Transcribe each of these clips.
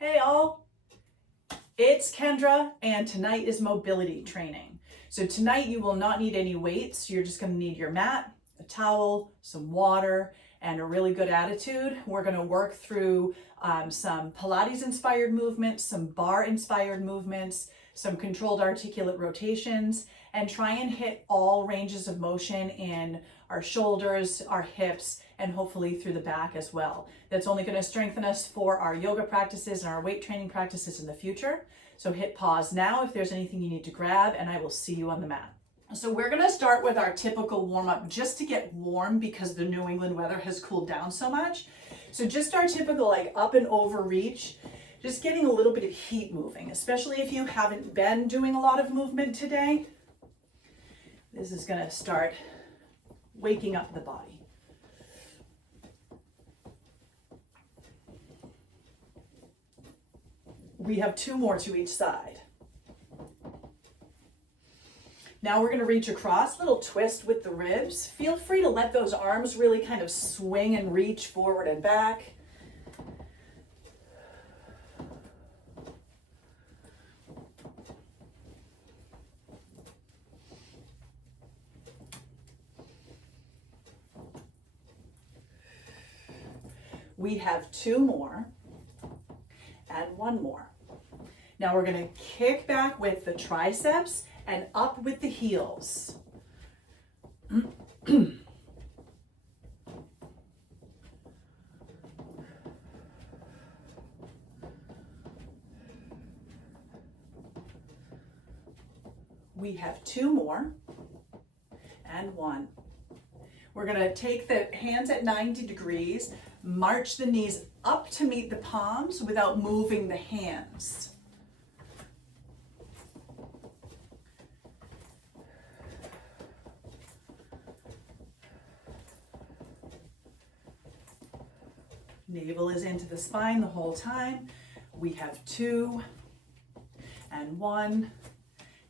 Hey all, it's Kendra and tonight is mobility training. So tonight you will not need any weights. You're just going to need your mat, a towel, some water, and a really good attitude. We're going to work through some Pilates inspired movements, some bar inspired movements, some controlled articulate rotations, and try and hit all ranges of motion in our shoulders, our hips, and hopefully through the back as well. That's only going to strengthen us for our yoga practices and our weight training practices in the future. So hit pause now if there's anything you need to grab, and I will see you on the mat. So we're going to start with our typical warm-up just to get warm because the New England weather has cooled down so much. So just our typical like up and over reach, just getting a little bit of heat moving, especially if you haven't been doing a lot of movement today. This is going to start waking up the body. We have 2 more to each side. Now we're going to reach across, little twist with the ribs. Feel free to let those arms really kind of swing and reach forward and back. We have 2 more and 1 more. Now we're going to kick back with the triceps and up with the heels. We have 2 more and 1. We're going to take the hands at 90 degrees, march the knees up to meet the palms without moving the hands. Navel is into the spine the whole time. We have 2 and 1.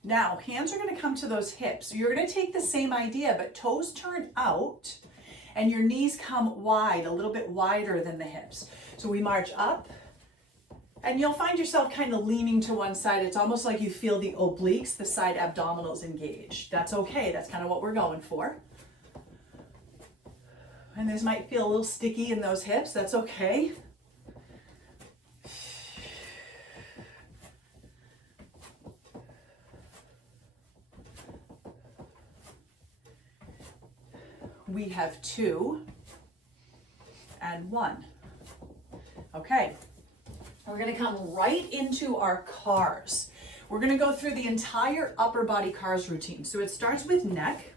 Now, hands are going to come to those hips. So you're going to take the same idea, but toes turn out and your knees come wide, a little bit wider than the hips. So we march up and you'll find yourself kind of leaning to one side. It's almost like you feel the obliques, the side abdominals engaged. That's okay. That's kind of what we're going for. And this might feel a little sticky in those hips. That's okay. We have 2 and 1. Okay, we're going to come right into our cars. We're going to go through the entire upper body cars routine. So it starts with neck.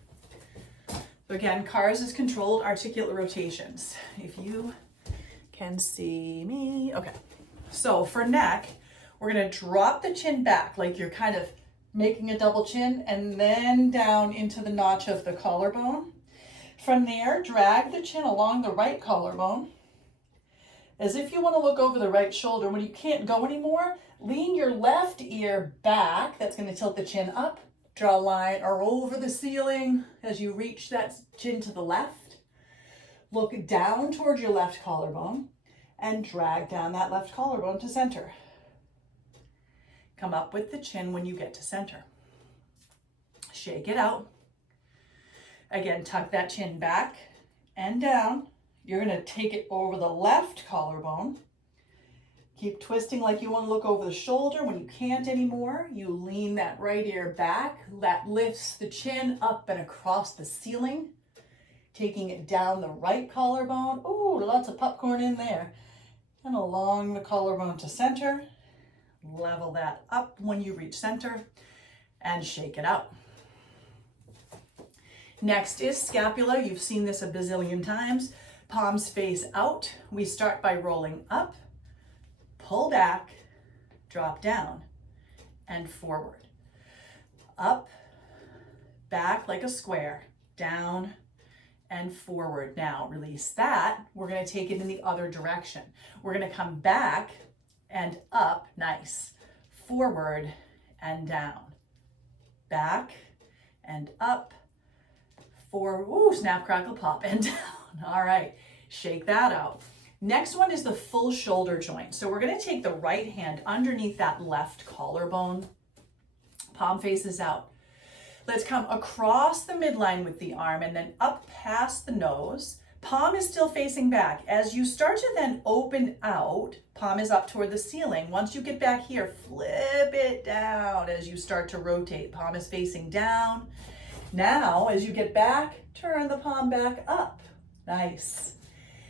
So again, cars is controlled articulate rotations. If you can see me. Okay, so for neck, we're going to drop the chin back like you're kind of making a double chin and then down into the notch of the collarbone. From there, drag the chin along the right collarbone as if you want to look over the right shoulder. When you can't go anymore, lean your left ear back. That's going to tilt the chin up. Draw a line or over the ceiling as you reach that chin to the left. Look down towards your left collarbone and drag down that left collarbone to center. Come up with the chin when you get to center. Shake it out. Again, tuck that chin back and down. You're going to take it over the left collarbone. Keep twisting like you want to look over the shoulder. When you can't anymore, you lean that right ear back. That lifts the chin up and across the ceiling, taking it down the right collarbone. Ooh, lots of popcorn in there. And along the collarbone to center. Level that up when you reach center and shake it out. Next is scapula. You've seen this a bazillion times. Palms face out. We start by rolling up, pull back, drop down, and forward. Up, back like a square, down, and forward. Now release that. We're going to take it in the other direction. We're going to come back and up, nice. Forward and down. Back and up. Forward, ooh, snap, crackle, pop, and down. All right, shake that out. Next one is the full shoulder joint. So we're going to take the right hand underneath that left collarbone. Palm faces out. Let's come across the midline with the arm and then up past the nose. Palm is still facing back. As you start to then open out, palm is up toward the ceiling. Once you get back here, flip it down as you start to rotate. Palm is facing down. Now, as you get back, turn the palm back up. Nice.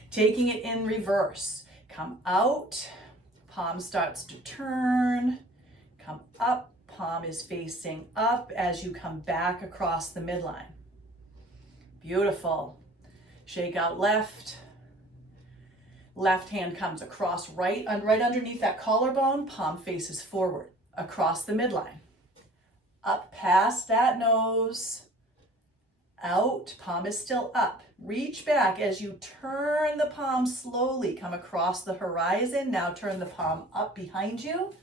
Taking it in reverse. Come out, palm starts to turn. Come up, palm is facing up as you come back across the midline. Beautiful. Shake out left. Left hand comes across right underneath that collarbone. Palm faces forward across the midline. Up past that nose. Out, palm is still up. Reach back as you turn the palm slowly. Come across the horizon. Now turn the palm up behind you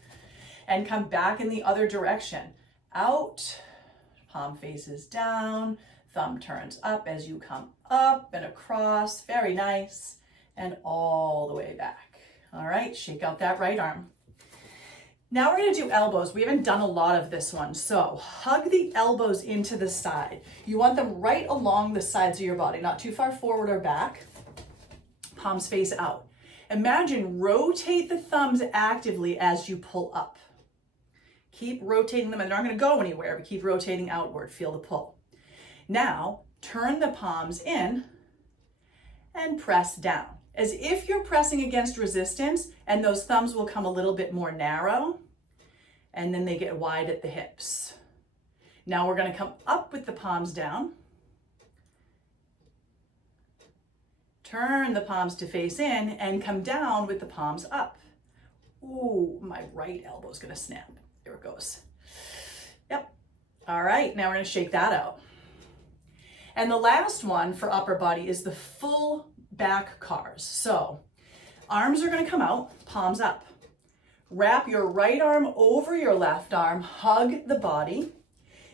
and come back in the other direction. Out, palm faces down. Thumb turns up as you come up and across. Very nice. And all the way back. All right, shake out that right arm. Now we're going to do elbows. We haven't done a lot of this one. So hug the elbows into the side. You want them right along the sides of your body, not too far forward or back. Palms face out. Imagine rotate the thumbs actively as you pull up. Keep rotating them, and they're not going to go anywhere, but keep rotating outward. Feel the pull. Now, turn the palms in and press down, as if you're pressing against resistance, and those thumbs will come a little bit more narrow, and then they get wide at the hips. Now we're going to come up with the palms down. Turn the palms to face in and come down with the palms up. Ooh, my right elbow's going to snap. There it goes. Yep. All right, now we're going to shake that out. And the last one for upper body is the full back cars. So arms are going to come out, palms up. Wrap your right arm over your left arm, hug the body,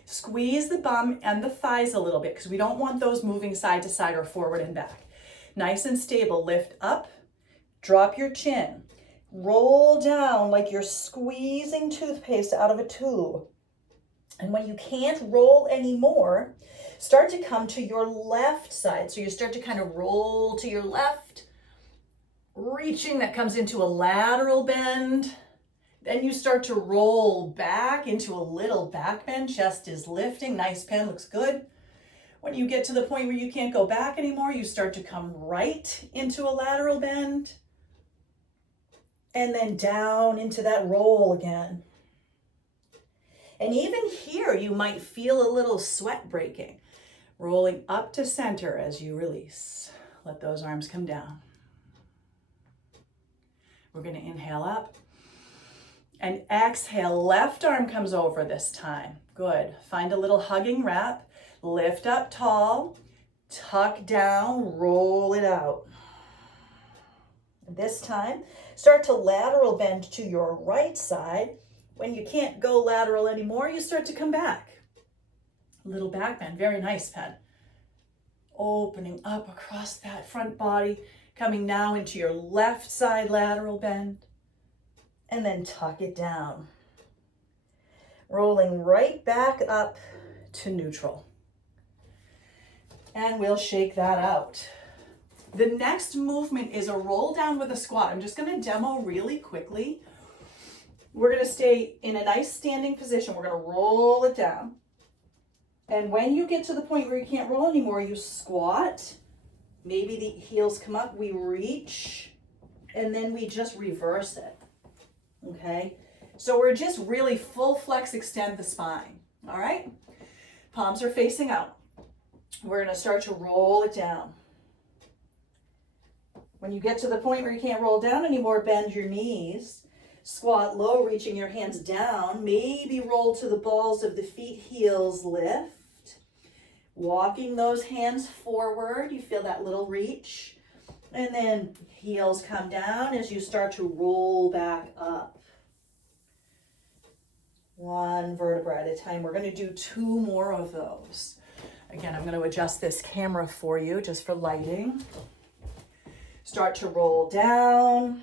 squeeze the bum and the thighs a little bit because we don't want those moving side to side or forward and back. Nice and stable. Lift up, drop your chin, roll down like you're squeezing toothpaste out of a tube. And when you can't roll anymore, start to come to your left side. So you start to kind of roll to your left, reaching, that comes into a lateral bend. Then you start to roll back into a little back bend. Chest is lifting. Nice pen, looks good. When you get to the point where you can't go back anymore, you start to come right into a lateral bend. And then down into that roll again. And even here, you might feel a little sweat breaking. Rolling up to center as you release. Let those arms come down. We're going to inhale up. And exhale, left arm comes over this time. Good. Find a little hugging wrap. Lift up tall. Tuck down, roll it out. This time, start to lateral bend to your right side. When you can't go lateral anymore, you start to come back. Little back bend, very nice, pen. Opening up across that front body, coming now into your left side lateral bend, and then tuck it down. Rolling right back up to neutral. And we'll shake that out. The next movement is a roll down with a squat. I'm just going to demo really quickly. We're going to stay in a nice standing position. We're going to roll it down. And when you get to the point where you can't roll anymore, you squat. Maybe the heels come up. We reach. And then we just reverse it. Okay? So we're just really full flex, extend the spine. All right? Palms are facing out. We're going to start to roll it down. When you get to the point where you can't roll down anymore, bend your knees. Squat low, reaching your hands down. Maybe roll to the balls of the feet, heels lift. Walking those hands forward. You feel that little reach. And then heels come down as you start to roll back up. One vertebra at a time. We're going to do 2 more of those. Again, I'm going to adjust this camera for you just for lighting. Start to roll down.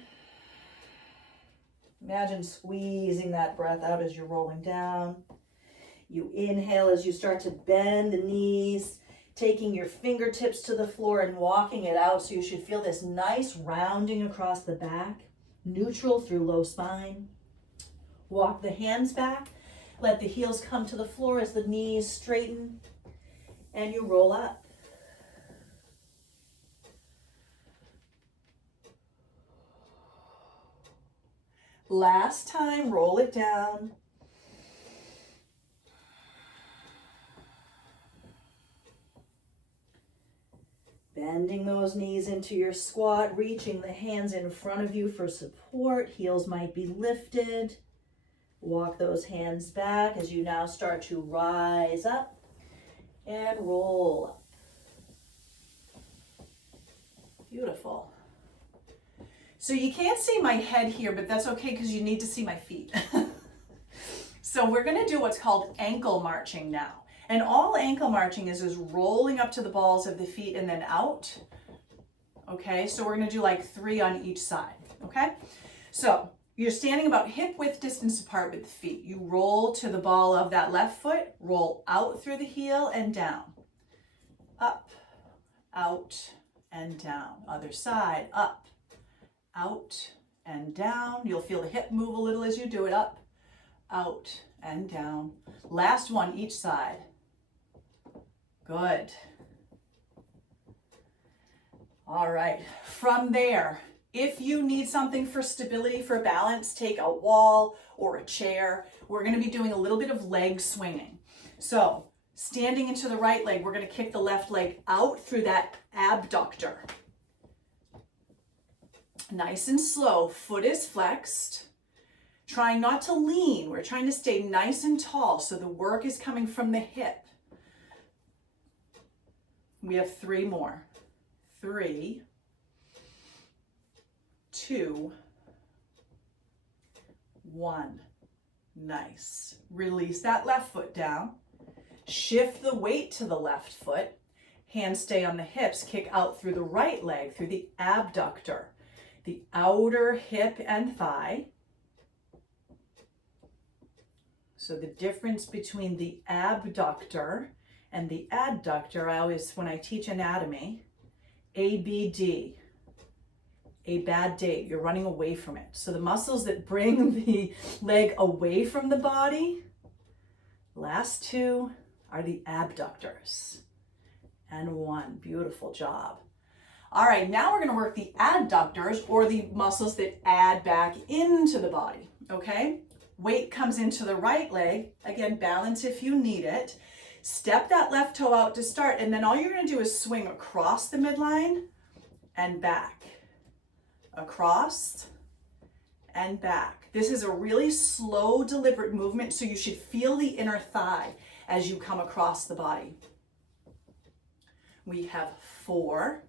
Imagine squeezing that breath out as you're rolling down. You inhale as you start to bend the knees, taking your fingertips to the floor and walking it out. So you should feel this nice rounding across the back, neutral through low spine. Walk the hands back. Let the heels come to the floor as the knees straighten, and you roll up. Last time, roll it down. Bending those knees into your squat, reaching the hands in front of you for support. Heels might be lifted. Walk those hands back as you now start to rise up and roll up. Beautiful. So you can't see my head here, but that's okay because you need to see my feet. So we're going to do what's called ankle marching now. And all ankle marching is rolling up to the balls of the feet and then out. Okay, so we're going to do like 3 on each side. Okay, so you're standing about hip width distance apart with the feet. You roll to the ball of that left foot, roll out through the heel and down. Up, out, and down. Other side, up, out, and down. You'll feel the hip move a little as you do it. Up, out, and down. Last one, each side. Good. All right, from there, if you need something for stability, for balance, take a wall or a chair. We're going to be doing a little bit of leg swinging. So standing into the right leg, we're going to kick the left leg out through that abductor. Nice and slow, foot is flexed. Trying not to lean, we're trying to stay nice and tall so the work is coming from the hip. We have 3 more. 3, 2, 1. Nice. Release that left foot down. Shift the weight to the left foot. Hands stay on the hips. Kick out through the right leg, through the abductor, the outer hip and thigh. So the difference between the abductor and the adductor, I always, when I teach anatomy, ABD, a bad day, you're running away from it. So the muscles that bring the leg away from the body, last 2 are the abductors. And 1, beautiful job. All right, now we're gonna work the adductors, or the muscles that add back into the body, okay? Weight comes into the right leg. Again, balance if you need it. Step that left toe out to start, and then all you're going to do is swing across the midline and back. Across and back. This is a really slow, deliberate movement, so you should feel the inner thigh as you come across the body. We have 4,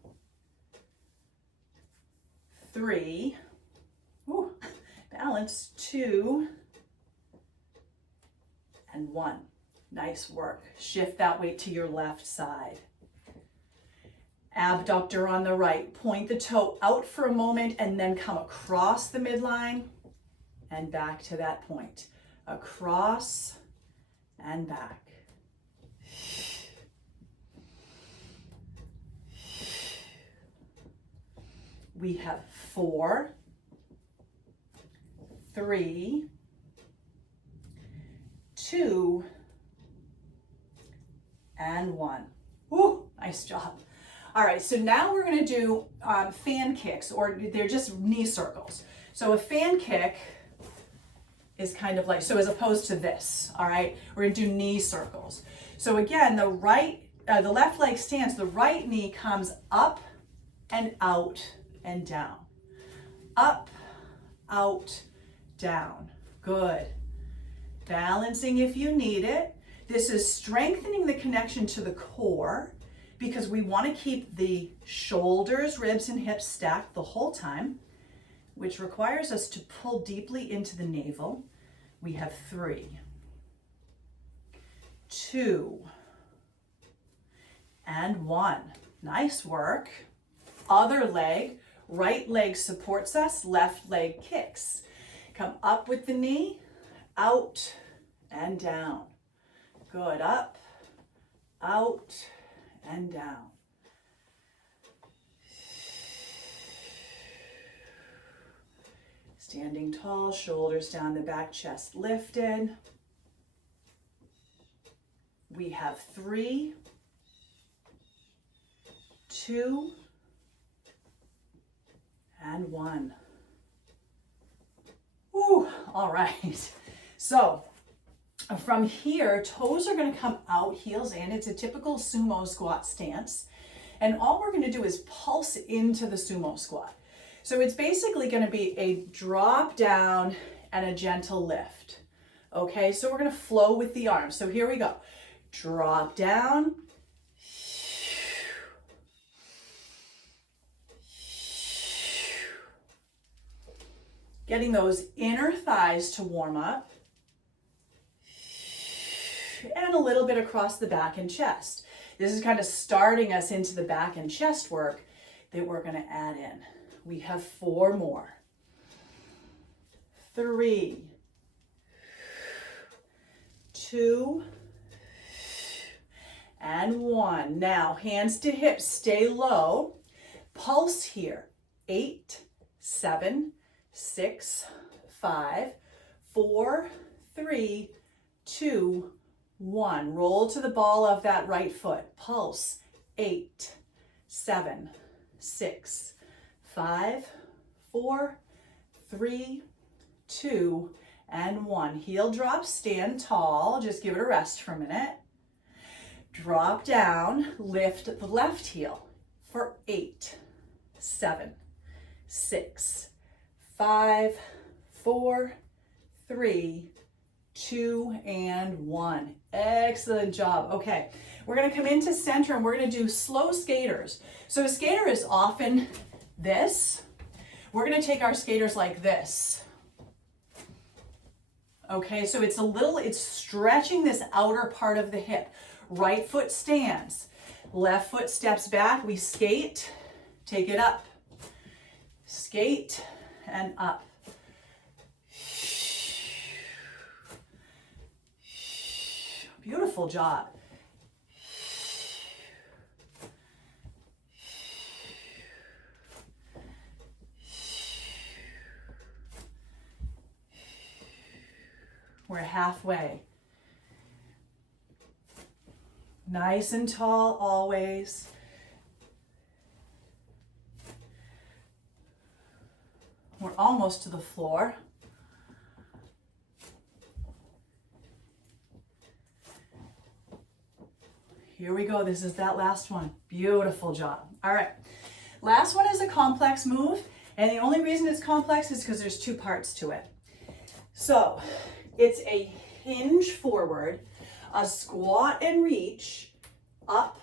3, balance, 2, and 1. Nice work. Shift that weight to your left side. Abductor on the right. Point the toe out for a moment and then come across the midline and back to that point. Across and back. We have 4, 3, 2, and 1. Woo, nice job. All right, so now we're gonna do fan kicks, or they're just knee circles. So a fan kick is kind of like, so as opposed to this, all right, we're gonna do knee circles. So again, the left leg stands, the right knee comes up and out and down. Up, out, down. Good. Balancing if you need it. This is strengthening the connection to the core because we want to keep the shoulders, ribs, and hips stacked the whole time, which requires us to pull deeply into the navel. We have 3, 2, and 1. Nice work. Other leg, Right leg supports us, left leg kicks. Come up with the knee, out and down. Good, up, out and down. Standing tall, shoulders down the back, chest lifted. We have 3, 2, and 1. Woo, all right. So from here, toes are gonna come out, heels in. It's a typical sumo squat stance. And all we're gonna do is pulse into the sumo squat. So it's basically gonna be a drop down and a gentle lift. Okay, so we're gonna flow with the arms. So here we go. Drop down. Getting those inner thighs to warm up. And a little bit across the back and chest. This is kind of starting us into the back and chest work that we're gonna add in. We have 4 more. 3, 2, and 1. Now, hands to hips, stay low. Pulse here. 8, 7, 6, 5, 4, 3, 2, 1. Roll to the ball of that right foot. Pulse. 8, 7, 6, 5, 4, 3, 2, and 1. Heel drop, stand tall. Just give it a rest for a minute. Drop down, lift the left heel for 8, 7, 6, 5, 4, 3, 2, and 1. Excellent job. Okay, we're gonna come into center and we're gonna do slow skaters. So a skater is often this. We're gonna take our skaters like this. Okay, so it's stretching this outer part of the hip. Right foot stands, left foot steps back, we skate, take it up. Skate and up. Beautiful job. We're halfway. Nice and tall always. We're almost to the floor. Here we go. This is that last one. Beautiful job. All right. Last one is a complex move. And the only reason it's complex is because there's 2 parts to it. So it's a hinge forward, a squat and reach, up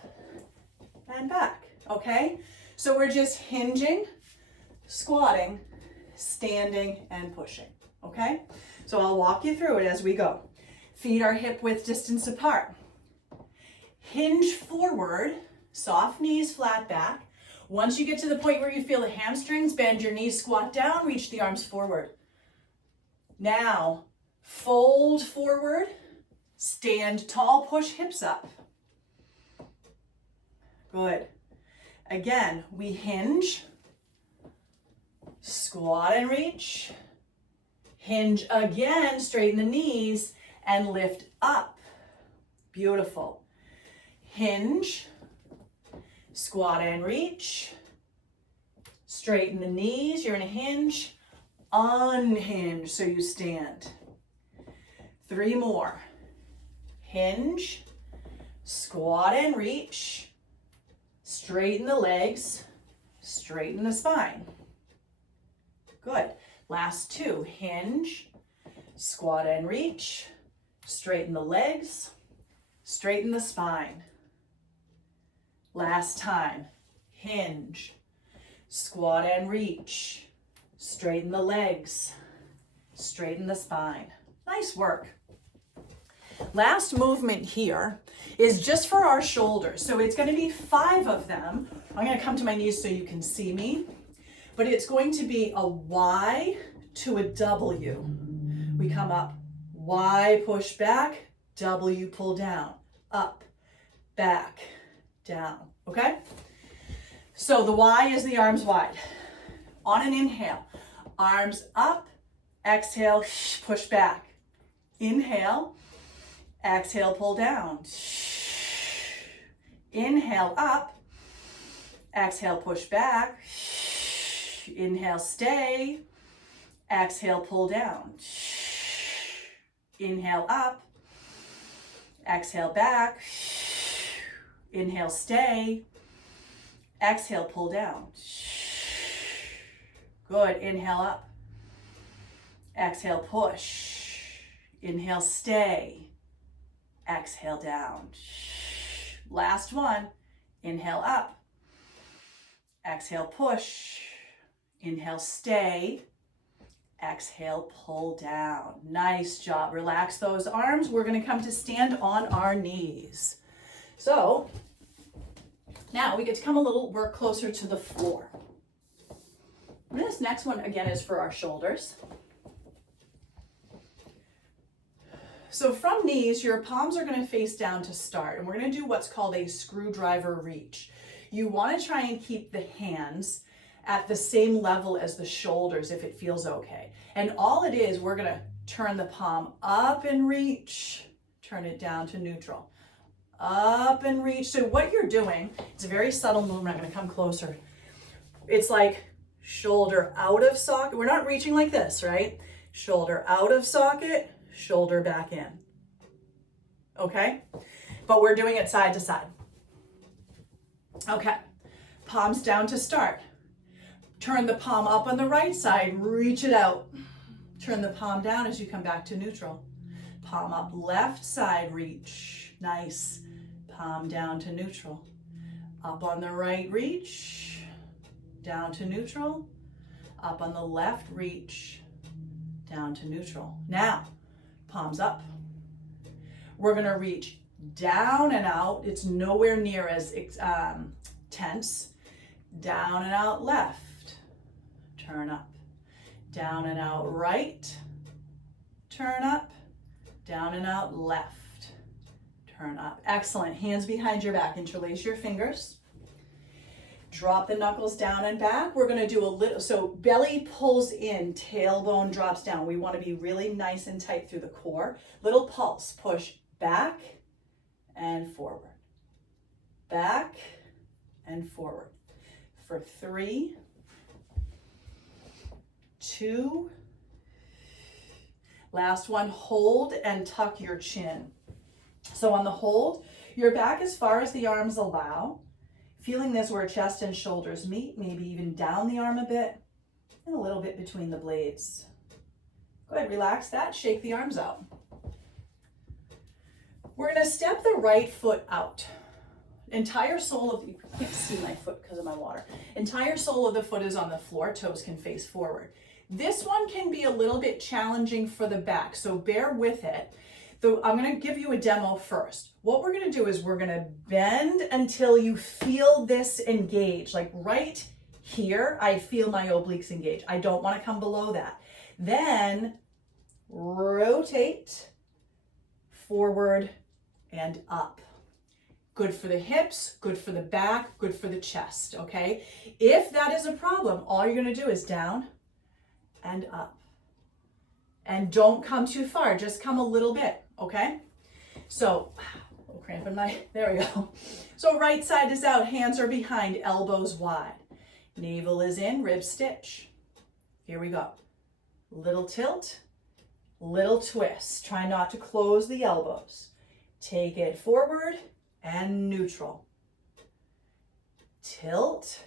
and back, okay? So we're just hinging, squatting, standing, and pushing, okay? So I'll walk you through it as we go. Feet are hip width distance apart. Hinge forward, soft knees, flat back. Once you get to the point where you feel the hamstrings, bend your knees, squat down, reach the arms forward. Now, fold forward, stand tall, push hips up. Good. Again, we hinge, squat and reach, hinge again, straighten the knees, and lift up. Beautiful. Hinge, squat and reach, straighten the knees, you're in a hinge, unhinge, so you stand. 3 more. Hinge, squat and reach, straighten the legs, straighten the spine. Good. Last 2. Hinge, squat and reach, straighten the legs, straighten the spine. Last time. Hinge, squat and reach, straighten the legs, straighten the spine. Nice work. Last movement here is just for our shoulders. So it's going to be 5 of them. I'm going to come to my knees so you can see me. but it's going to be a Y to a W. We come up, Y, push back, W, pull down, up, back, down, okay? So the Y is the arms wide. On an inhale, arms up, exhale, push back. Inhale, exhale, pull down. Inhale, up, exhale, push back. Inhale, stay. Exhale, pull down. Inhale, up. Exhale, back. Inhale, stay. Exhale, pull down. Good. Inhale, up. Exhale, push. Inhale, stay. Exhale, down. Last one. Inhale, up. Exhale, push. Inhale, stay. Exhale, pull down. Nice job. Relax those arms. We're going to come to stand on our knees. So now we get to come a little work closer to the floor. This next one again is for our shoulders. So from knees, your palms are going to face down to start, and we're going to do what's called a screwdriver reach. You want to try and keep the hands at the same level as the shoulders if it feels okay. And all it is, we're going to turn the palm up and reach, turn it down to neutral, up and reach. So what you're doing, it's a very subtle movement. I'm going to come closer. It's like shoulder out of socket. We're not reaching like this, right? Shoulder out of socket, shoulder back in. Okay? But we're doing it side to side. Okay. Palms down to start. Turn the palm up on the right side, reach it out. Turn the palm down as you come back to neutral. Palm up, left side, reach. Nice. Palm down to neutral. Up on the right, reach. Down to neutral. Up on the left, reach. Down to neutral. Now, palms up. We're gonna reach down and out. It's nowhere near as tense. Down and out left. Turn up. Down and out right. Turn up. Down and out left. Turn up. Excellent. Hands behind your back. Interlace your fingers. Drop the knuckles down and back. We're going to do a little, so belly pulls in, tailbone drops down. We want to be really nice and tight through the core. Little pulse. Push back and forward. Back and forward. For 3, 2, last one, hold and tuck your chin. So on the hold, your back as far as the arms allow, feeling this where chest and shoulders meet, maybe even down the arm a bit, and a little bit between the blades. Go ahead, relax that, shake the arms out. We're gonna step the right foot out. Entire sole of the, you can't see my foot because of my water. Entire sole of the foot is on the floor, toes can face forward. This one can be a little bit challenging for the back, so bear with it. Though I'm gonna give you a demo first. What we're gonna do is we're gonna bend until you feel this engage. Like right here, I feel my obliques engage. I don't wanna come below that. Then rotate forward and up. Good for the hips, good for the back, good for the chest, okay? If that is a problem, all you're gonna do is down and up. And don't come too far, just come a little bit, okay? So, cramping my, there we go. So right side is out, hands are behind, elbows wide. Navel is in, rib stitch. Here we go. Little tilt, little twist. Try not to close the elbows. Take it forward and neutral. Tilt,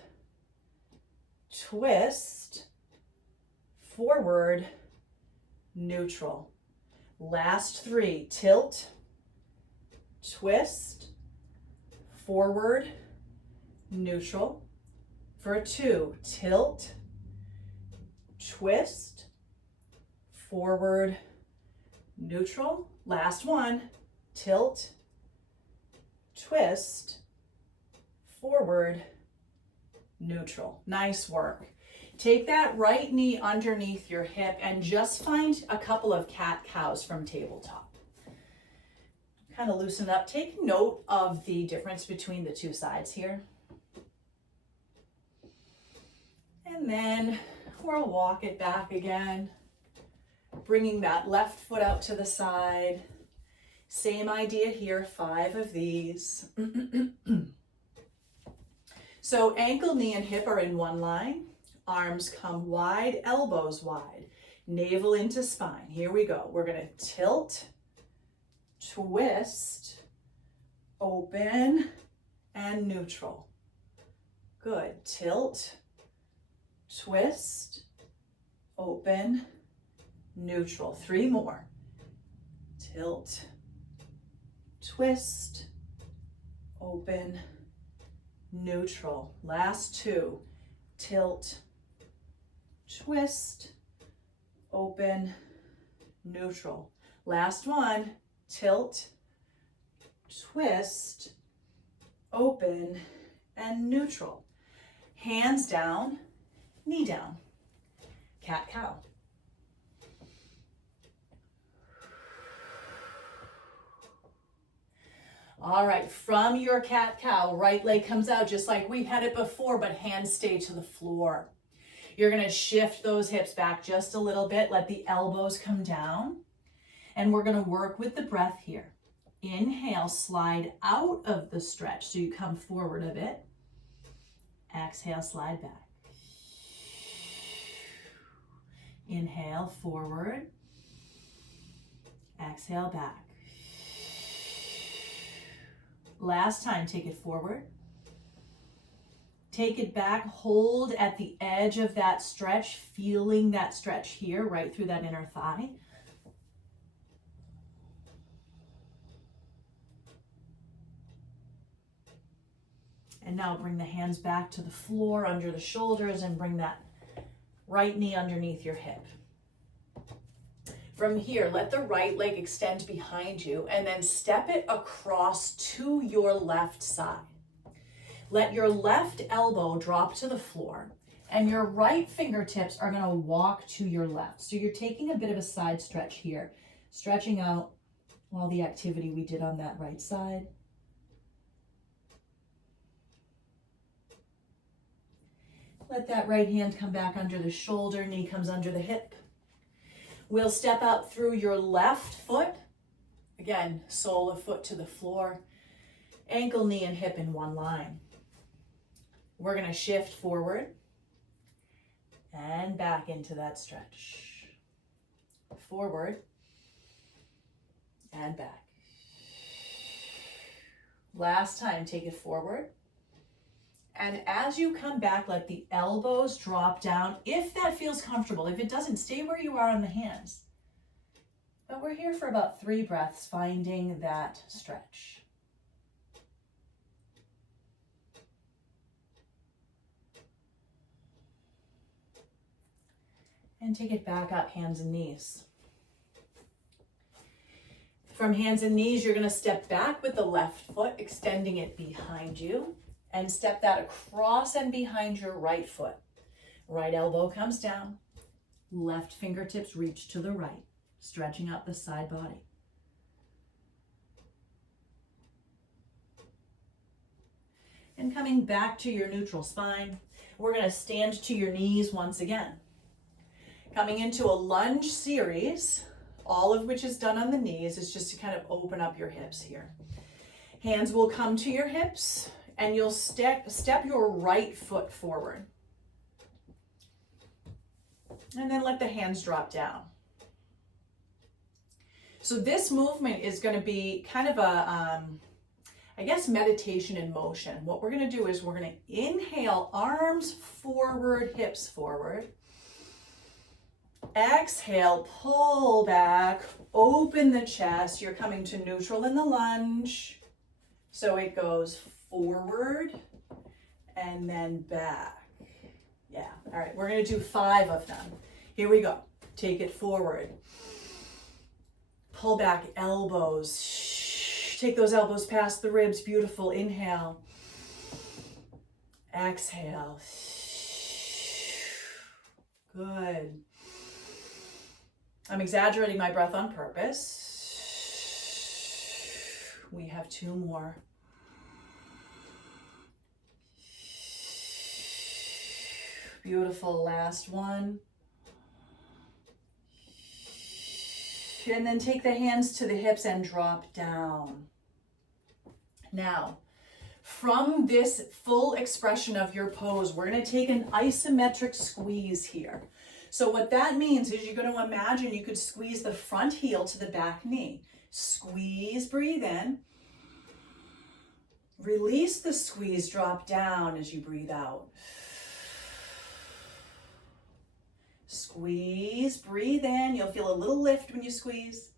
twist, forward, neutral. Last 3, tilt, twist, forward, neutral. For 2, tilt, twist, forward, neutral. Last one, tilt, twist, forward, neutral. Nice work. Take that right knee underneath your hip and just find a couple of cat-cows from tabletop. Kind of loosen up. Take note of the difference between the two sides here. And then we'll walk it back again, bringing that left foot out to the side. Same idea here, 5 of these. So ankle, knee, and hip are in one line. Arms come wide, elbows wide. Navel into spine. Here we go. We're going to tilt, twist, open, and neutral. Good. Tilt, twist, open, neutral. 3 more. Tilt, twist, open, neutral. Last 2. Tilt, twist, open, neutral. Last one. Tilt, twist, open, and neutral. Hands down, knee down. Cat-cow. All right, from your cat-cow, right leg comes out just like we've had it before, but hands stay to the floor. You're gonna shift those hips back just a little bit, let the elbows come down, and we're gonna work with the breath here. Inhale, slide out of the stretch, so you come forward a bit. Exhale, slide back. Inhale, forward. Exhale, back. Last time, take it forward. Take it back, hold at the edge of that stretch, feeling that stretch here, right through that inner thigh. And now bring the hands back to the floor under the shoulders and bring that right knee underneath your hip. From here, let the right leg extend behind you and then step it across to your left side. Let your left elbow drop to the floor and your right fingertips are going to walk to your left. So you're taking a bit of a side stretch here, stretching out all the activity we did on that right side. Let that right hand come back under the shoulder, knee comes under the hip. We'll step out through your left foot. Again, sole of foot to the floor. Ankle, knee, and hip in one line. We're going to shift forward and back into that stretch. Forward and back. Last time, take it forward. And as you come back, let the elbows drop down if that feels comfortable. If it doesn't, stay where you are on the hands. But we're here for about 3 breaths, finding that stretch. And take it back up, hands and knees. From hands and knees, you're going to step back with the left foot, extending it behind you. And step that across and behind your right foot. Right elbow comes down. Left fingertips reach to the right, stretching out the side body. And coming back to your neutral spine, we're going to stand to your knees once again. Coming into a lunge series, all of which is done on the knees. It's just to kind of open up your hips here. Hands will come to your hips. And you'll step your right foot forward. And then let the hands drop down. So this movement is going to be kind of a, I guess, meditation in motion. What we're going to do is we're going to inhale, arms forward, hips forward. Exhale, pull back, open the chest. You're coming to neutral in the lunge. So it goes forward and then back. Yeah, all right, we're gonna do 5 of them. Here we go. Take it forward. Pull back, elbows. Take those elbows past the ribs, beautiful. Inhale. Exhale. Good. I'm exaggerating my breath on purpose. We have 2 more. Beautiful, last one. And then take the hands to the hips and drop down. Now, from this full expression of your pose, we're going to take an isometric squeeze here. So what that means is you're going to imagine you could squeeze the front heel to the back knee. Squeeze, breathe in. Release the squeeze, drop down as you breathe out. Squeeze, breathe in. You'll feel a little lift when you squeeze.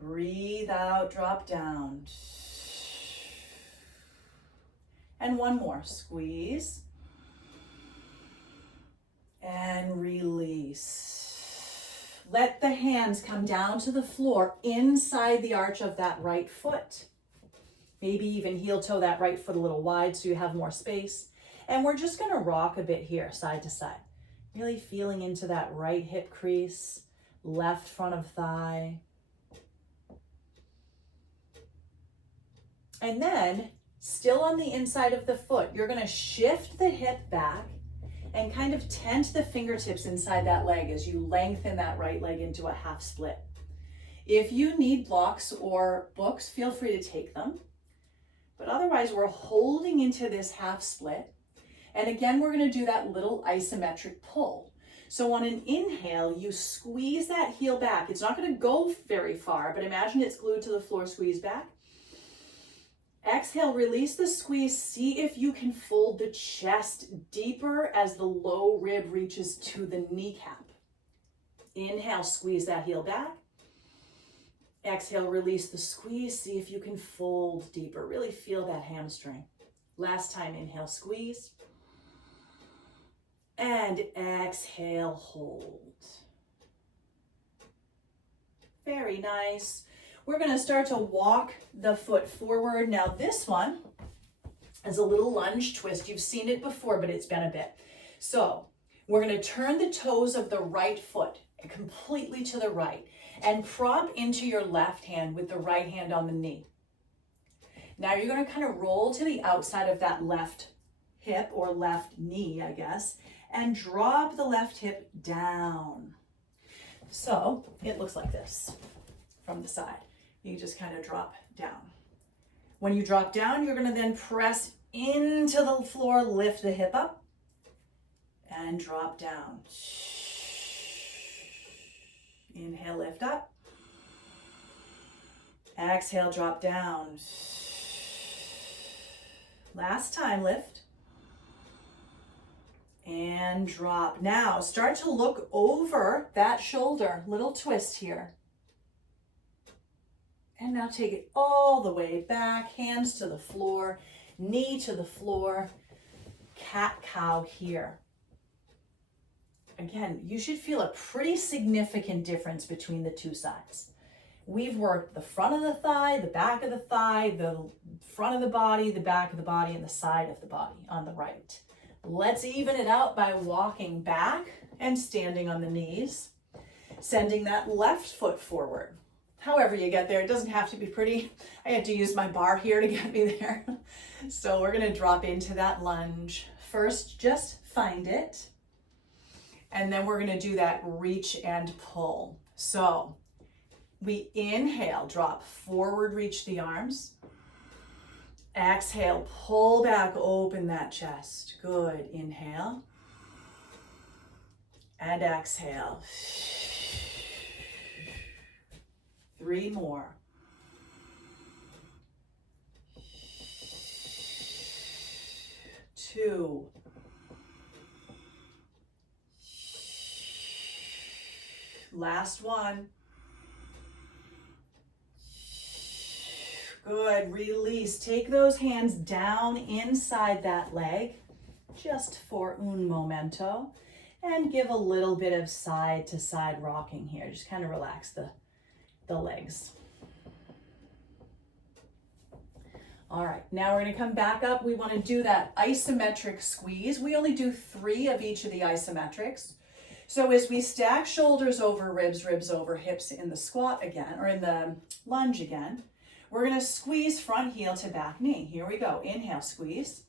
Breathe out, drop down. And one more, squeeze. And release. Let the hands come down to the floor inside the arch of that right foot. Maybe even heel toe that right foot a little wide so you have more space. And we're just gonna rock a bit here, side to side. Really feeling into that right hip crease, left front of thigh. And then, still on the inside of the foot, you're gonna shift the hip back and kind of tent the fingertips inside that leg as you lengthen that right leg into a half split. If you need blocks or books, feel free to take them. But otherwise, we're holding into this half split. And again, we're gonna do that little isometric pull. So on an inhale, you squeeze that heel back. It's not gonna go very far, but imagine it's glued to the floor, squeeze back. Exhale, release the squeeze. See if you can fold the chest deeper as the low rib reaches to the kneecap. Inhale, squeeze that heel back. Exhale, release the squeeze. See if you can fold deeper. Really feel that hamstring. Last time, inhale, squeeze. And exhale, hold. Very nice. We're gonna start to walk the foot forward. Now this one is a little lunge twist. You've seen it before, but it's been a bit. So we're gonna turn the toes of the right foot completely to the right and prop into your left hand with the right hand on the knee. Now you're gonna kind of roll to the outside of that left hip or left knee, I guess, and drop the left hip down. So it looks like this from the side. You just kind of drop down. When you drop down, you're gonna then press into the floor, lift the hip up, and drop down. Inhale, lift up. Exhale, drop down. Last time, lift. And drop. Now, start to look over that shoulder. Little twist here. And now take it all the way back, hands to the floor, knee to the floor, cat-cow here. Again, you should feel a pretty significant difference between the two sides. We've worked the front of the thigh, the back of the thigh, the front of the body, the back of the body, and the side of the body on the right. Let's even it out by walking back and standing on the knees, sending that left foot forward. However you get there, it doesn't have to be pretty. I had to use my bar here to get me there. So we're gonna drop into that lunge. First, just find it. And then we're gonna do that reach and pull. So we inhale, drop forward, reach the arms. Exhale, pull back, open that chest. Good, inhale. And exhale. 3 more. Two. Last one. Good, release. Take those hands down inside that leg, just for un momento, and give a little bit of side to side rocking here. Just kind of relax the legs. All right, now we're gonna come back up. We wanna do that isometric squeeze. We only do 3 of each of the isometrics. So as we stack shoulders over ribs, ribs over hips in the squat again, or in the lunge again, we're gonna squeeze front heel to back knee. Here we go, inhale, squeeze.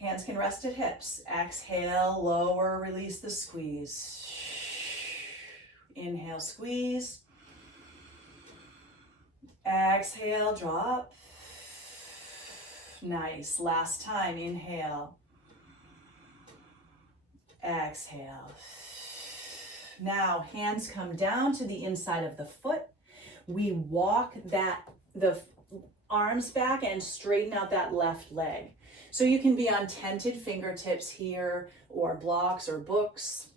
Hands can rest at hips. Exhale, lower, release the squeeze. Inhale, squeeze. Exhale, drop. Nice, last time, inhale. Exhale. Now, hands come down to the inside of the foot. We walk the arms back and straighten out that left leg. So you can be on tented fingertips here, or blocks or books.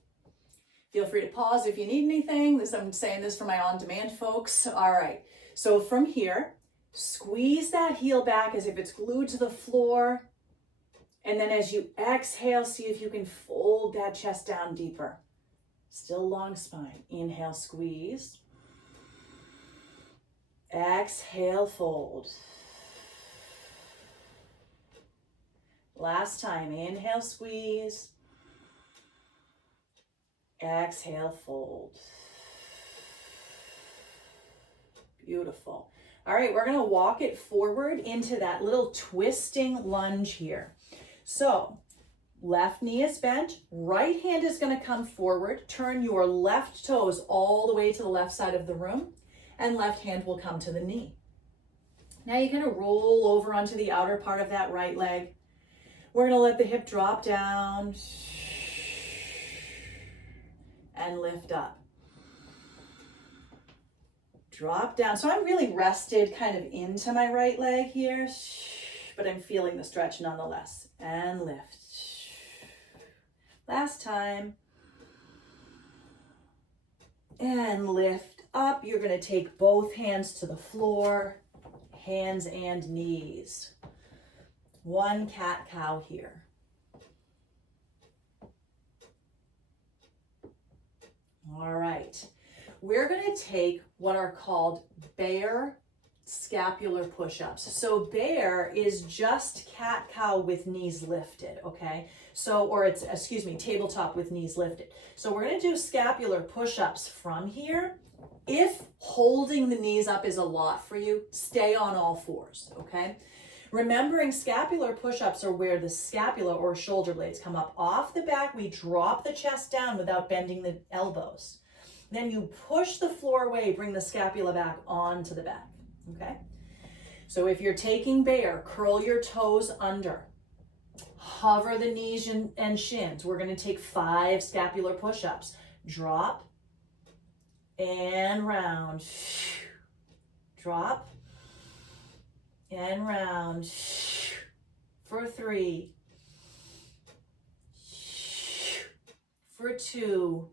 Feel free to pause if you need anything. I'm saying this for my on-demand folks. All right, so from here, squeeze that heel back as if it's glued to the floor. And then as you exhale, see if you can fold that chest down deeper. Still long spine. Inhale, squeeze. Exhale, fold. Last time, inhale, squeeze. Exhale, fold. Beautiful. All right, we're gonna walk it forward into that little twisting lunge here. So, left knee is bent, right hand is gonna come forward, turn your left toes all the way to the left side of the room, and left hand will come to the knee. Now you're gonna roll over onto the outer part of that right leg. We're gonna let the hip drop down and lift up. Drop down. So I'm really rested kind of into my right leg here, but I'm feeling the stretch nonetheless. And lift. Last time. And lift up. You're gonna take both hands to the floor, hands and knees. One cat-cow here. All right. We're going to take what are called bear scapular push-ups. So bear is just cat-cow with knees lifted, okay? So, or it's, excuse me, tabletop with knees lifted. So we're going to do scapular push-ups from here. If holding the knees up is a lot for you, stay on all fours, okay? Remembering scapular push-ups are where the scapula or shoulder blades come up off the back. We drop the chest down without bending the elbows. Then you push the floor away, bring the scapula back onto the back, okay? So if you're taking bear, curl your toes under. Hover the knees and shins. We're gonna take 5 scapular push-ups. Drop and round. Drop and round for 3, for 2,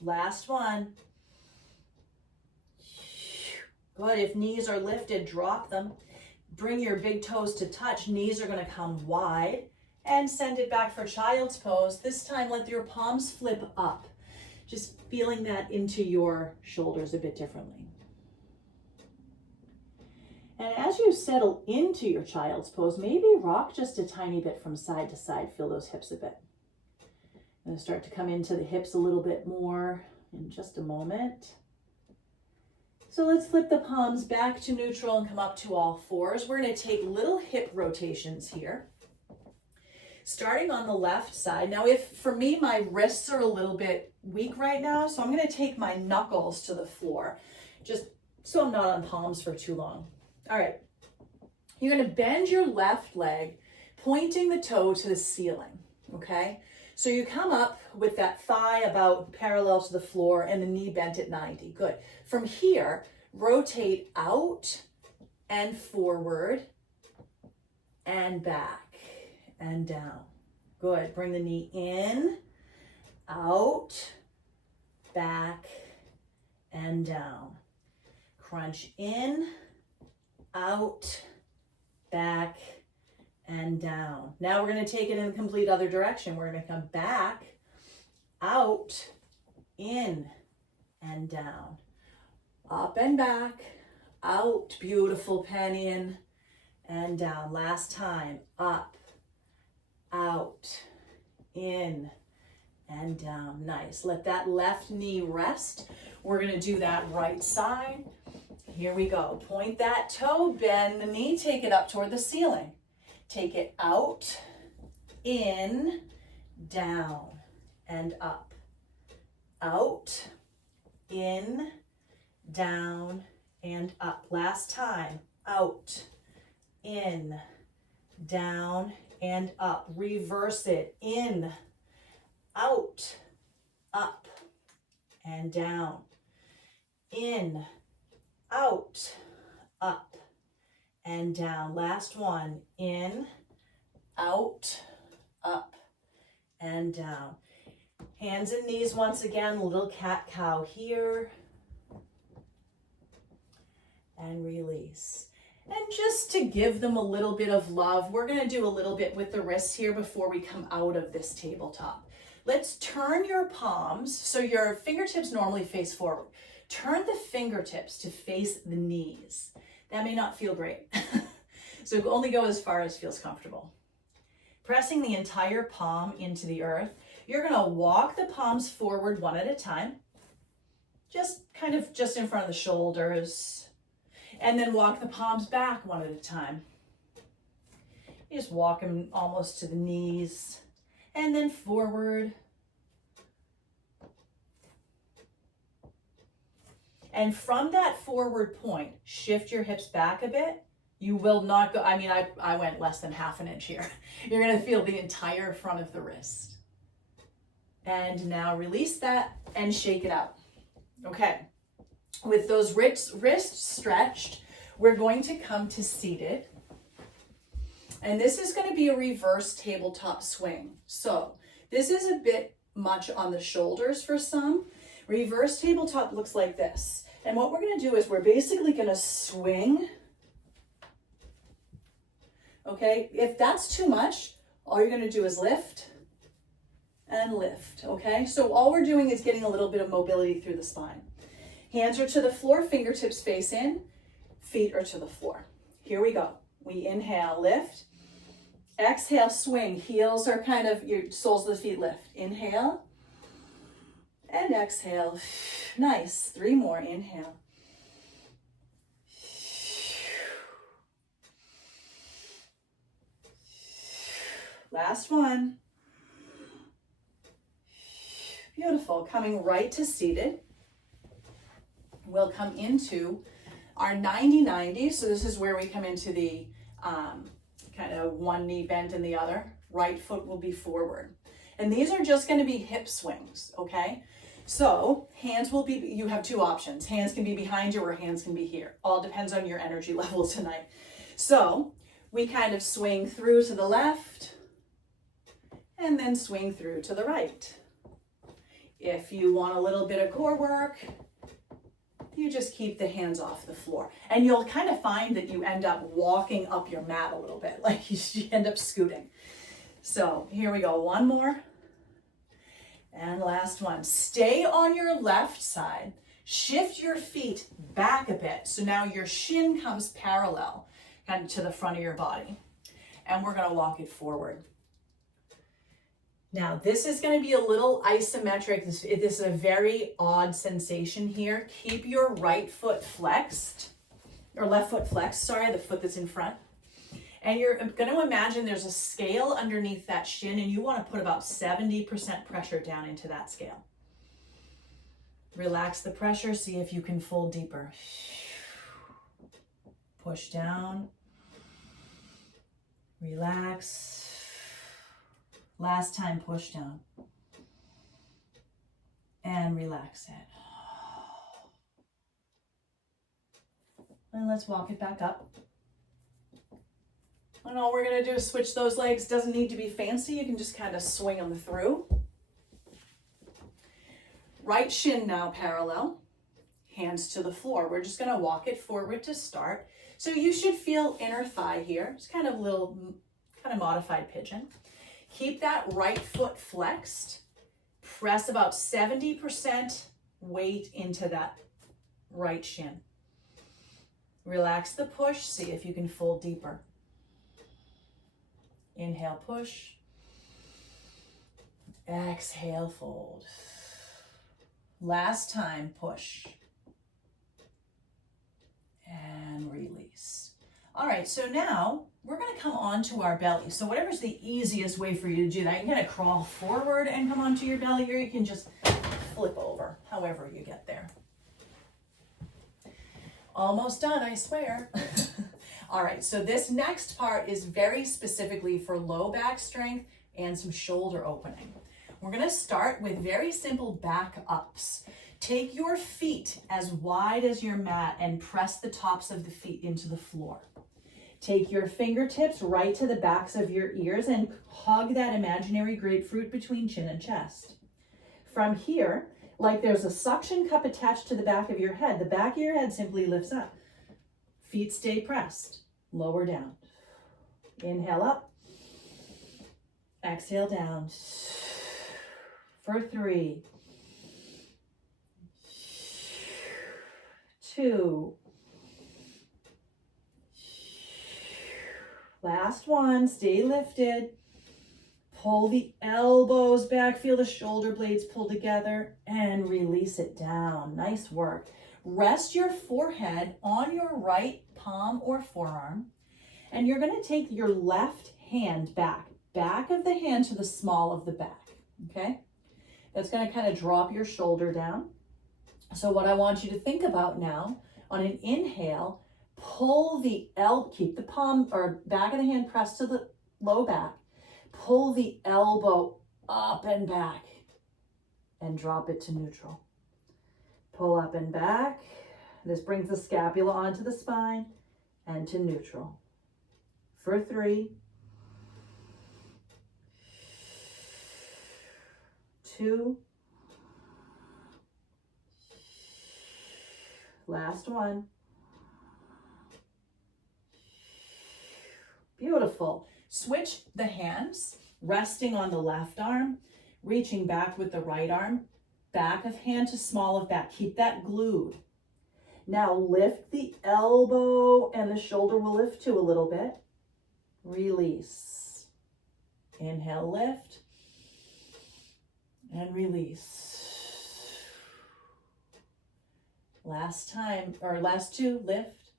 last one. Good. If knees are lifted, drop them. Bring your big toes to touch. Knees are going to come wide and send it back for child's pose. This time, let your palms flip up. Just feeling that into your shoulders a bit differently. And as you settle into your child's pose, maybe rock just a tiny bit from side to side. Feel those hips a bit. I'm going to start to come into the hips a little bit more in just a moment. So let's flip the palms back to neutral and come up to all fours. We're going to take little hip rotations here. Starting on the left side. Now, if for me, my wrists are a little bit weak right now, so I'm going to take my knuckles to the floor, just so I'm not on palms for too long. All right, you're gonna bend your left leg, pointing the toe to the ceiling, okay? So you come up with that thigh about parallel to the floor and the knee bent at 90, good. From here, rotate out and forward and back and down. Good, bring the knee in, out, back, and down. Crunch in, out, back, and down. Now we're going to take it in the complete other direction. We're going to come back, out, in, and down. Up and back, out, beautiful pen in, and down. Last time, up, out, in and down. Nice. Let that left knee rest. We're going to do that right side. Here we go. Point that toe, bend the knee, take it up toward the ceiling. Take it out, in, down, and up. Out, in, down, and up. Last time. Out, in, down, and up. Reverse it. In, out, up, and down. In, out, up, and down. Last one. In, out, up, and down. Hands and knees once again. Little cat-cow here. And release. And just to give them a little bit of love, we're going to do a little bit with the wrists here before we come out of this tabletop. Let's turn your palms, so your fingertips normally face forward. Turn the fingertips to face the knees. That may not feel great. So only go as far as feels comfortable. Pressing the entire palm into the earth. You're going to walk the palms forward one at a time. Just in front of the shoulders. And then walk the palms back one at a time. You just walk them almost to the knees. And then forward. And from that forward point, shift your hips back a bit. You will not go, I went less than half an inch here. You're going to feel the entire front of the wrist. And now release that and shake it out. Okay. With those wrists stretched, we're going to come to seated. And this is going to be a reverse tabletop swing. So this is a bit much on the shoulders for some. Reverse tabletop looks like this. And what we're going to do is we're basically going to swing. Okay, if that's too much, all you're going to do is lift and lift. Okay, so all we're doing is getting a little bit of mobility through the spine. Hands are to the floor, fingertips face in, feet are to the floor. Here we go. We inhale, lift. Exhale, swing. Heels are your soles of the feet lift. Inhale and exhale. Nice. 3 more. Inhale. Last one. Beautiful. Coming right to seated. We'll come into our 90-90. So this is where we come into the kind of one knee bent in the other. Right foot will be forward. And these are just going to be hip swings, okay? So hands will be, you have 2 options. Hands can be behind you or hands can be here. All depends on your energy level tonight. So we kind of swing through to the left and then swing through to the right. If you want a little bit of core work, you just keep the hands off the floor. And you'll kind of find that you end up walking up your mat a little bit, like you end up scooting. So here we go, 1 more. And last one. Stay on your left side. Shift your feet back a bit. So now your shin comes parallel kind of to the front of your body. And we're going to walk it forward. Now, this is going to be a little isometric. This is a very odd sensation here. Keep your right foot flexed, or left foot flexed, sorry, the foot that's in front. And you're going to imagine there's a scale underneath that shin, and you want to put about 70% pressure down into that scale. Relax the pressure, see if you can fold deeper. Push down. Relax. Last time, push down. And relax it. And let's walk it back up. And all we're going to do is switch those legs. Doesn't need to be fancy. You can just kind of swing them through. Right shin now parallel. Hands to the floor. We're just going to walk it forward to start. So you should feel inner thigh here. It's kind of a little, kind of modified pigeon. Keep that right foot flexed. Press about 70% weight into that right shin. Relax the push. See if you can fold deeper. Inhale, push. Exhale, fold. Last time, push. And release. All right, so now we're gonna come onto our belly. So whatever's the easiest way for you to do that, you can crawl forward and come onto your belly, or you can just flip over, however you get there. Almost done, I swear. All right, so this next part is very specifically for low back strength and some shoulder opening. We're gonna start with very simple back ups. Take your feet as wide as your mat and press the tops of the feet into the floor. Take your fingertips right to the backs of your ears and hug that imaginary grapefruit between chin and chest. From here, like there's a suction cup attached to the back of your head, the back of your head simply lifts up. Feet stay pressed, lower down. Inhale up, exhale down. For 3, 2, last one, stay lifted. Pull the elbows back, feel the shoulder blades pull together and release it down. Nice work. Rest your forehead on your right palm or forearm, and you're gonna take your left hand back of the hand to the small of the back, okay? That's gonna kind of drop your shoulder down. So what I want you to think about now, on an inhale, pull the keep the palm or back of the hand pressed to the low back, pull the elbow up and back and drop it to neutral. Pull up and back. This brings the scapula onto the spine and to neutral. For 3, 2, last one. Beautiful. Switch the hands, resting on the left arm, reaching back with the right arm, back of hand to small of back. Keep that glued. Now lift the elbow and the shoulder will lift too a little bit. Release. Inhale, lift. And release. Last time, or last 2, lift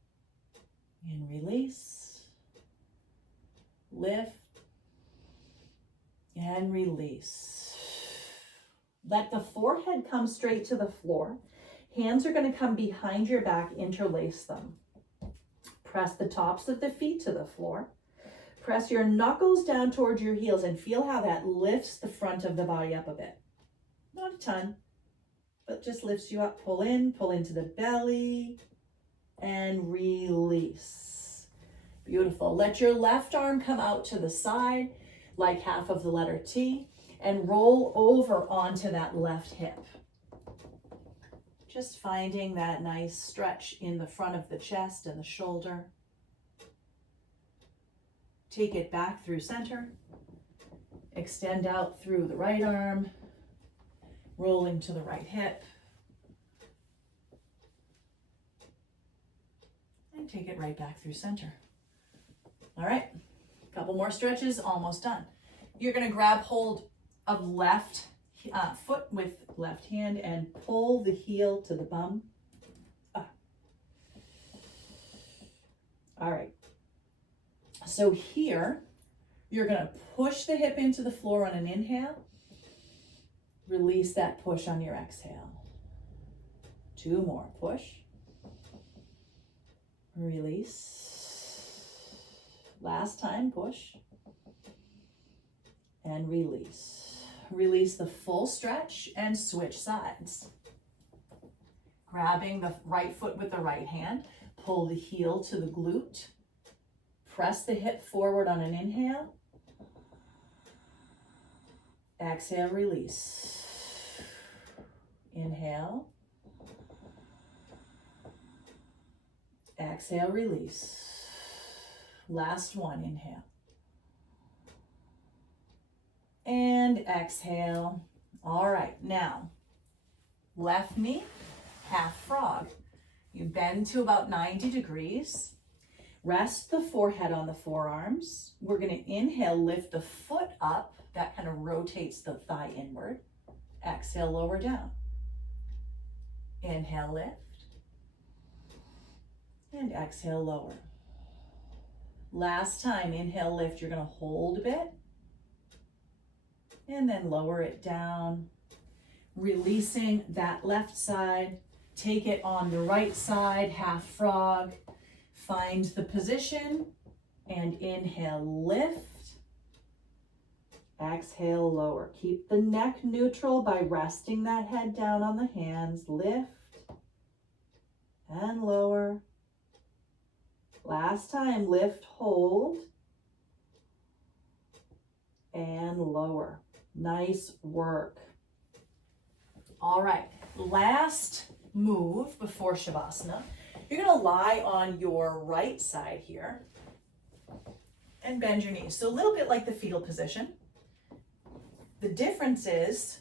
and release. Lift and release. Let the forehead come straight to the floor. Hands are going to come behind your back, interlace them. Press the tops of the feet to the floor. Press your knuckles down towards your heels and feel how that lifts the front of the body up a bit. Not a ton, but just lifts you up. Pull into the belly and release. Beautiful. Let your left arm come out to the side like half of the letter T and roll over onto that left hip. Just finding that nice stretch in the front of the chest and the shoulder. Take it back through center. Extend out through the right arm, rolling to the right hip. And take it right back through center. All right, a couple more stretches, almost done. You're gonna grab hold of left foot with left hand and pull the heel to the bum. All right, so here, you're gonna push the hip into the floor on an inhale. Release that push on your exhale. 2 more, push. Release. Last time, push. And release. Release the full stretch and switch sides. Grabbing the right foot with the right hand, pull the heel to the glute. Press the hip forward on an inhale. Exhale, release. Inhale. Exhale, release. Last one, inhale. And exhale. All right, now, left knee, half frog. You bend to about 90 degrees. Rest the forehead on the forearms. We're gonna inhale, lift the foot up, That kind of rotates the thigh inward. Exhale, lower down. Inhale, lift. And exhale, lower. Last time, inhale, lift. You're going to hold a bit. And then lower it down. Releasing that left side. Take it on the right side, half frog. Find the position. And inhale, lift. Exhale, lower. Keep the neck neutral by resting that head down on the hands. Lift and lower. Last time, lift, hold, and lower. Nice work. All right, last move before Shavasana. You're gonna lie on your right side here and bend your knees. So a little bit like the fetal position. The difference is,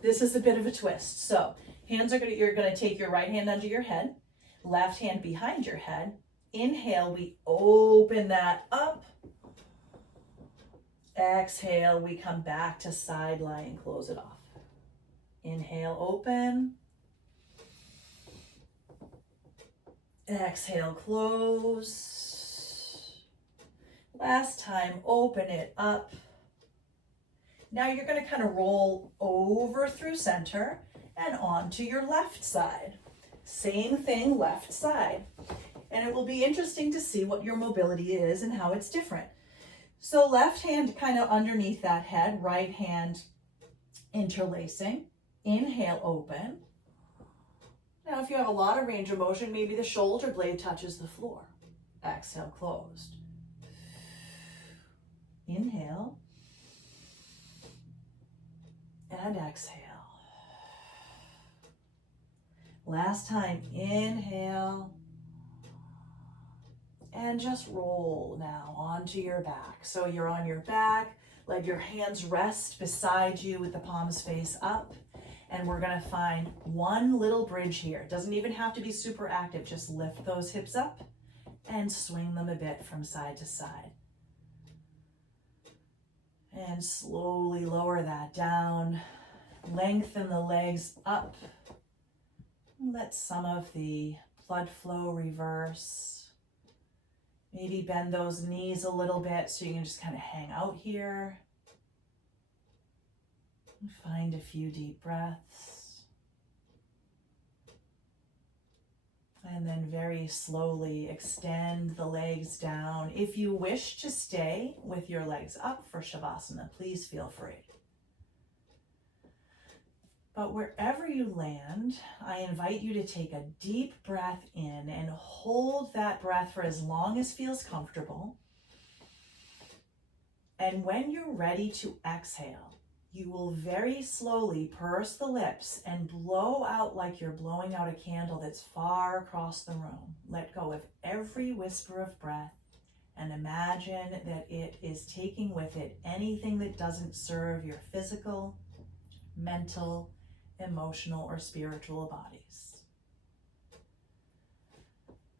this is a bit of a twist. So you're gonna take your right hand under your head, left hand behind your head. Inhale, we open that up. Exhale, we come back to side lie and close it off. Inhale, open. Exhale, close. Last time, open it up. Now you're going to kind of roll over through center and onto your left side. Same thing, left side. And it will be interesting to see what your mobility is and how it's different. So left hand kind of underneath that head, right hand interlacing. Inhale, open. Now if you have a lot of range of motion, maybe the shoulder blade touches the floor. Exhale, closed. Inhale. And exhale. Last time, inhale. And just roll now onto your back. So you're on your back, let your hands rest beside you with the palms face up. And we're gonna find one little bridge here. It doesn't even have to be super active. Just lift those hips up and swing them a bit from side to side. And slowly lower that down. Lengthen the legs up. Let some of the blood flow reverse. Maybe bend those knees a little bit so you can just kind of hang out here. And find a few deep breaths. And then very slowly extend the legs down. If you wish to stay with your legs up for Shavasana, please feel free. But wherever you land, I invite you to take a deep breath in and hold that breath for as long as feels comfortable. And when you're ready to exhale, you will very slowly purse the lips and blow out like you're blowing out a candle that's far across the room. Let go of every whisper of breath and imagine that it is taking with it anything that doesn't serve your physical, mental, emotional, or spiritual bodies.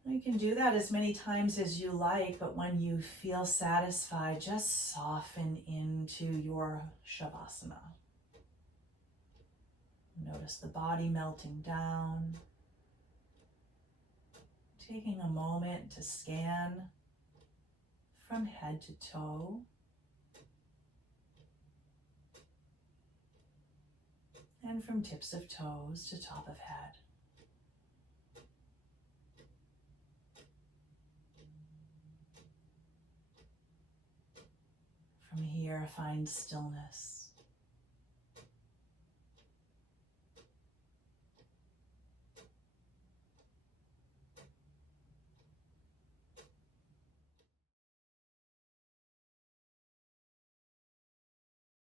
You can do that as many times as you like, but when you feel satisfied, just soften into your Shavasana. Notice the body melting down. Taking a moment to scan from head to toe. And from tips of toes to top of head. From here, find stillness.